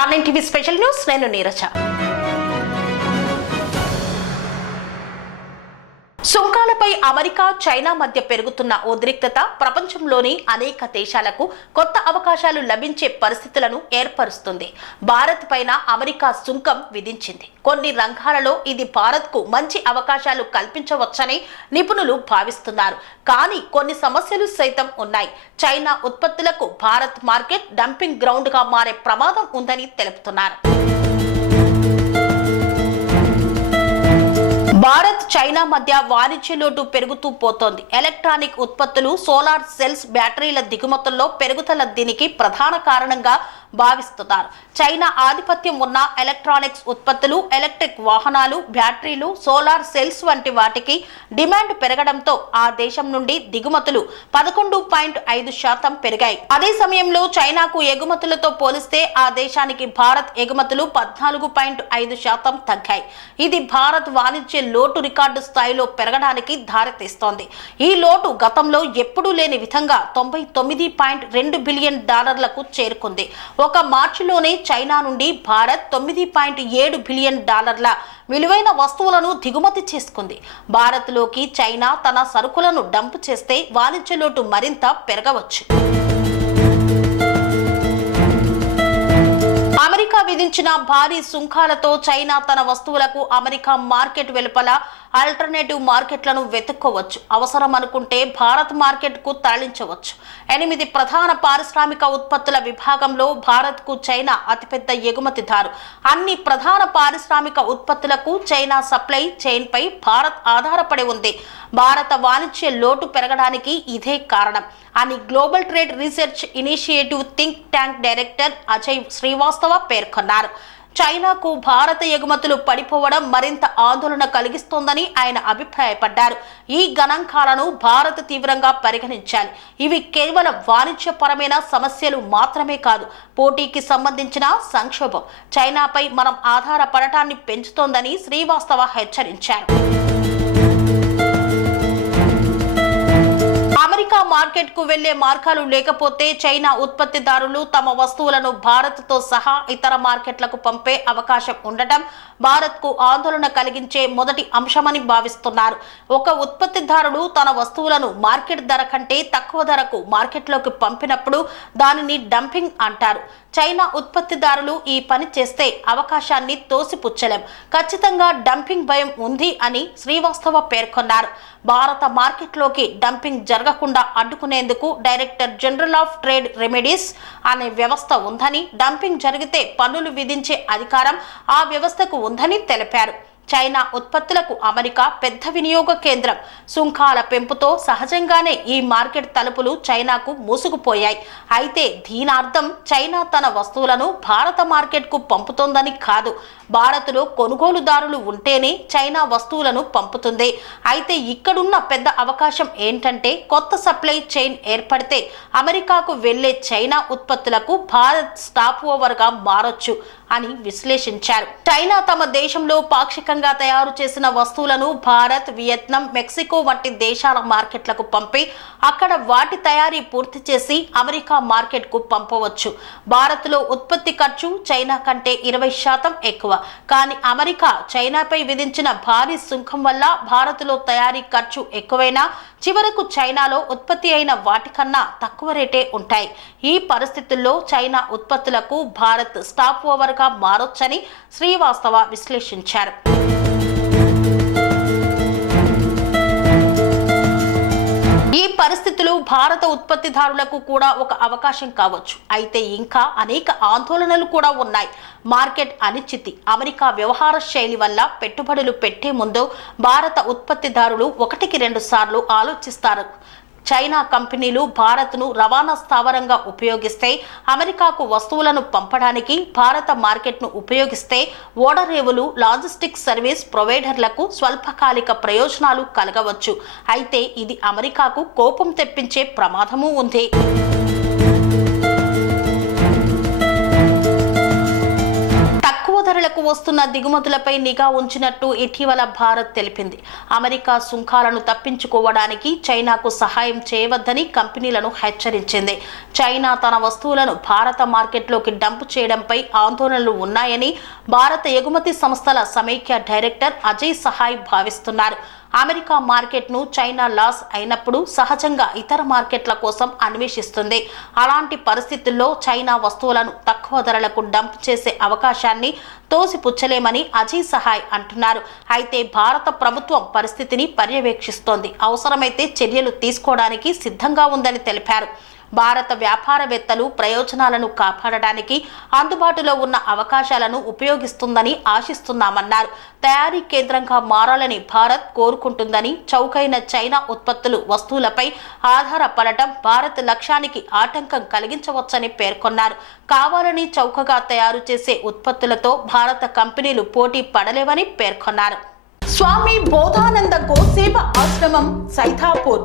Online TV special news నేను Neeraja. సుంకాలపై America China మధ్య పెరుగుతున్న ఉద్రిక్తత ప్రపంచంలోని అనేక దేశాలకు కొత్త అవకాశాలు లభించే పరిస్థితులను ఏర్పరుస్తుంది. భారత్ పైన అమెరికా సుంకం విధించింది. కొన్ని రంగాలలో ఇది భారత్కు మంచి అవకాశాలు కల్పించవచ్చని నిపుణులు భావిస్తున్నారు. కానీ కొన్ని సమస్యలు సైతం ఉన్నాయి. చైనా ఉత్పత్తులకు భారత్ మార్కెట్ డంపింగ్ గ్రౌండ్గా మారే ప్రమాదం ఉందని తెలుపుతున్నారు. భారత్ చైనా మధ్య వాణిజ్య లోటు పెరుగుతూ పోతోంది. ఎలక్ట్రానిక్ ఉత్పత్తులు సోలార్ సెల్స్ బ్యాటరీల దిగుమతుల్లో పెరుగుదల దీనికి ప్రధాన కారణంగా భావిస్తున్నారు. చైనా ఆధిపత్యం ఉన్న ఎలక్ట్రానిక్స్ ఉత్పత్తులు ఎలక్ట్రిక్ వాహనాలు బ్యాటరీలు సోలార్ సెల్స్ వంటి వాటికి డిమాండ్ పెరగడంతో ఆ దేశం నుండి దిగుమతులు పదకొండు పాయింట్ ఐదు శాతం పెరిగాయి. అదే సమయంలో చైనాకు ఎగుమతులతో పోలిస్తే ఆ దేశానికి భారత్ ఎగుమతులు పద్నాలుగు పాయింట్ ఐదు శాతం తగ్గాయి. ఇది భారత్ వాణిజ్య లోటు రికార్డు స్థాయిలో పెరగడానికి దారితీస్తోంది. ఈ లోటు గతంలో ఎప్పుడూ లేని విధంగా తొంభై తొమ్మిది పాయింట్ రెండు బిలియన్ డాలర్లకు చేరుకుంది. ఒక మార్చిలోనే చైనా నుండి భారత్ తొమ్మిది పాయింట్ ఏడు బిలియన్ డాలర్ల విలువైన వస్తువులను దిగుమతి చేసుకుంది. భారత్లోకి చైనా తన సరుకులను డంప్ చేస్తే వాణిజ్య లోటు మరింత పెరగవచ్చు. అమెరికా విధించిన భారీ సుంకాలతో చైనా తన వస్తువులకు అమెరికా మార్కెట్ వెలుపల ఆల్టర్నేటివ్ మార్కెట్లను వెతుక్కోవచ్చు. అవసరం అనుకుంటే భారత్ మార్కెట్కు తరలించవచ్చు. ఎనిమిది ప్రధాన పారిశ్రామిక ఉత్పత్తుల విభాగంలో భారత్కు చైనా అతిపెద్ద ఎగుమతిదారు. అన్ని ప్రధాన పారిశ్రామిక ఉత్పత్తులకు చైనా సప్లై చైన్పై భారత్ ఆధారపడి ఉంది. భారత వాణిజ్య లోటు పెరగడానికి ఇదే కారణం. అని global trade research initiative think tank director Ajay Srivastava పేర్కొన్నారు. చైనాకు భారత ఎగుమతులు పడిపోవడం మరింత ఆందోళన కలిగిస్తోందని ఆయన అభిప్రాయపడ్డారు. ఈ గణాంకాలను భారత్ తీవ్రంగా పరిగణించాలి. ఇవి కేవలం వాణిజ్యపరమైన సమస్యలు మాత్రమే కాదు పోటీకి సంబంధించిన సంక్షోభం. చైనాపై మనం ఆధారపడటాన్ని పెంచుతోందని శ్రీవాస్తవ హెచ్చరించారు. మార్కెట్కు వెళ్ళే మార్గాలు లేకపోతే చైనా ఉత్పత్తిదారులు తమ వస్తువులను భారత్తో సహా ఇతర మార్కెట్లకు పంపే అవకాశం ఉండటం భారత్కు ఆందోళన కలిగించే మొదటి అంశమని భావిస్తున్నారు. ఒక ఉత్పత్తిదారుడు తన వస్తువులను మార్కెట్ ధర కంటే తక్కువ ధరకు మార్కెట్లోకి పంపినప్పుడు దానిని డంపింగ్ అంటారు. చైనా ఉత్పత్తిదారులు ఈ పని చేస్తే అవకాశాన్ని తోసిపుచ్చలేం. ఖచ్చితంగా డంపింగ్ భయం ఉంది అని శ్రీవాస్తవ పేర్కొన్నారు. భారత మార్కెట్లోకి డంపింగ్ జరగకుండా అడ్డుకునేందుకు director general of trade remedies అనే వ్యవస్థ ఉందని డంపింగ్ జరిగితే పన్నులు విధించే అధికారం ఆ వ్యవస్థకు ఉందని తెలిపారు. చైనా ఉత్పత్తులకు అమెరికా పెద్ద వినియోగ కేంద్రం. సుంకాల పెంపుతో సహజంగానే ఈ మార్కెట్ తలుపులు చైనాకు మూసుకుపోయాయి. అయితే దీనార్థం చైనా తన వస్తువులను భారత మార్కెట్కు పంపుతోందని కాదు. భారత్లో కొనుగోలుదారులు ఉంటేనే చైనా వస్తువులను పంపుతుంది. అయితే ఇక్కడున్న పెద్ద అవకాశం ఏంటంటే కొత్త సప్లై చైన్ ఏర్పడితే అమెరికాకు వెళ్ళే చైనా ఉత్పత్తులకు భారత్ స్టాప్ ఓవర్గా మారొచ్చు అని విశ్లేషించారు. చైనా తమ దేశంలో పాక్షికంగా తయారు చేసిన వస్తువులను భారత్ వియత్నాం మెక్సికో వంటి దేశాల మార్కెట్లకు పంపి అక్కడ వాటి తయారీ పూర్తి చేసి అమెరికా మార్కెట్కు పంపవచ్చు. భారత్లో ఉత్పత్తి ఖర్చు చైనా కంటే ఇరవై శాతం ఎక్కువ. కానీ అమెరికా చైనాపై విధించిన భారీ సుంకం వల్ల భారత్లో తయారీ ఖర్చు ఎక్కువైనా చివరకు చైనాలో ఉత్పత్తి అయిన వాటికన్నా తక్కువ రేటే ఉంటాయి. ఈ పరిస్థితుల్లో చైనా ఉత్పత్తులకు భారత్ స్టాప్ ఓవర్గా మారొచ్చని శ్రీవాస్తవ విశ్లేషించారు. ఈ పరిస్థితులు భారత ఉత్పత్తిదారులకు కూడా ఒక అవకాశం కావచ్చు. అయితే ఇంకా అనేక ఆందోళనలు కూడా ఉన్నాయి. మార్కెట్ అనిశ్చితి. అమెరికా వ్యవహార శైలి వల్ల పెట్టుబడులు పెట్టే ముందు భారత ఉత్పత్తిదారులు ఒకటికి రెండు సార్లు ఆలోచిస్తారు. చైనా కంపెనీలు భారత్ను రవాణా స్థావరంగా ఉపయోగిస్తే అమెరికాకు వస్తువులను పంపడానికి భారత మార్కెట్ను ఉపయోగిస్తే ఓడరేవులు లాజిస్టిక్ సర్వీస్ ప్రొవైడర్లకు స్వల్పకాలిక ప్రయోజనాలు కలగవచ్చు. అయితే ఇది అమెరికాకు కోపం తెప్పించే ప్రమాదమూ ఉంది. ధరలకు వస్తున్న దిగుమతులపై నిఘా ఉంచినట్టు ఇటీవల భారత్ తెలిపింది. అమెరికా సుంకాలను తప్పించుకోవడానికి చైనాకు సహాయం చేయవద్దని కంపెనీలను హెచ్చరించింది. చైనా తన వస్తువులను భారత మార్కెట్లోకి డంప్ చేయడంపై ఆందోళనలు ఉన్నాయని భారత ఎగుమతి సంస్థల సమైక్య డైరెక్టర్ అజయ్ సహాయ్ భావిస్తున్నారు. అమెరికా మార్కెట్ను చైనా లాస్ అయినప్పుడు సహజంగా ఇతర మార్కెట్ల కోసం అన్వేషిస్తుంది. అలాంటి పరిస్థితుల్లో చైనా వస్తువులను తక్కువ ధరలకు డంప్ చేసే అవకాశాన్ని తోసిపుచ్చలేమని అజయ్ సహాయ్ అంటున్నారు. అయితే భారత ప్రభుత్వం పరిస్థితిని పర్యవేక్షిస్తోంది. అవసరమైతే చర్యలు తీసుకోవడానికి సిద్ధంగా ఉందని తెలిపారు. భారత వ్యాపారవేత్తలు ప్రయోజనాలను కాపాడడానికి అందుబాటులో ఉన్న అవకాశాలను ఉపయోగిస్తుందని ఆశిస్తున్నామన్నారు. తయారీ కేంద్రంగా మారాలని భారత్ కోరుకుంటుందని చౌకైన చైనా ఉత్పత్తులు వస్తువులపై ఆధారపడటం భారత్ లక్ష్యానికి ఆటంకం కలిగించవచ్చని పేర్కొన్నారు. కావాలని చౌకగా తయారు చేసే ఉత్పత్తులతో భారత కంపెనీలు పోటీ పడలేవని పేర్కొన్నారు. స్వామి బోధానంద గోసేవ ఆశ్రమం సైథాపూర్